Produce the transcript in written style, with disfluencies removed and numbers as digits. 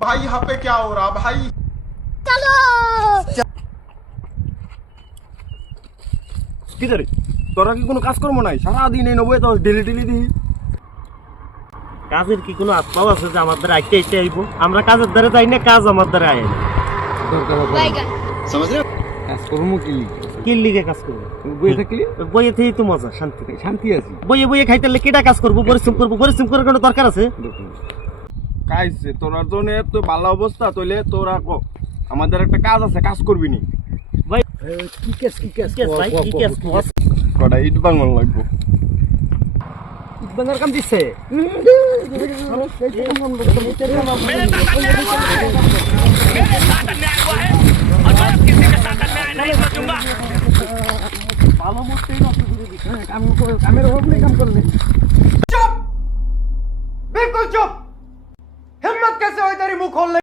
भाई यहाँ पे क्या हो रहा भाई? কি রে তোরা কি কোনো কাজ কর্ম নাই সারাদিন এই নবয়ে তো ডেলি ডেলি দিই কাজের কি কোনো আত্মাও আছে যে আমার দ্বারা আইতে আইতে আইব? আমরা কাজের দ্বারা যাই না, কাজ আমার দ্বারা আয় না। কাজ কর্ম কি কি লিগে কাজ করবো? বইয়ে থাকলি বইয়ে থেকেই তো মজা, শান্তি। শান্তি আছি বইয়ে বইয়ে খাইতে হলে কেটা কাজ করবো? পরিশ্রম করবো, পরিশ্রম করার কোনো দরকার আছে? কাইছে তোরার জন্য এত ভালো অবস্থা তইলে তোরা আমাদের একটা কাজ আছে, কাজ করবি নি ভাই কি কাজ ভাই, কি কাজ? কটা ইট বাঙাল লাগবো বাংলার কাম দিচ্ছে। ভালো মতেই নষ্ট করে দিচ্ছে। কামের অভাব নেই, কাম করলে। बिल्कुल चुप। हिम्मत कैसे हुई तेरी मुंह खोलने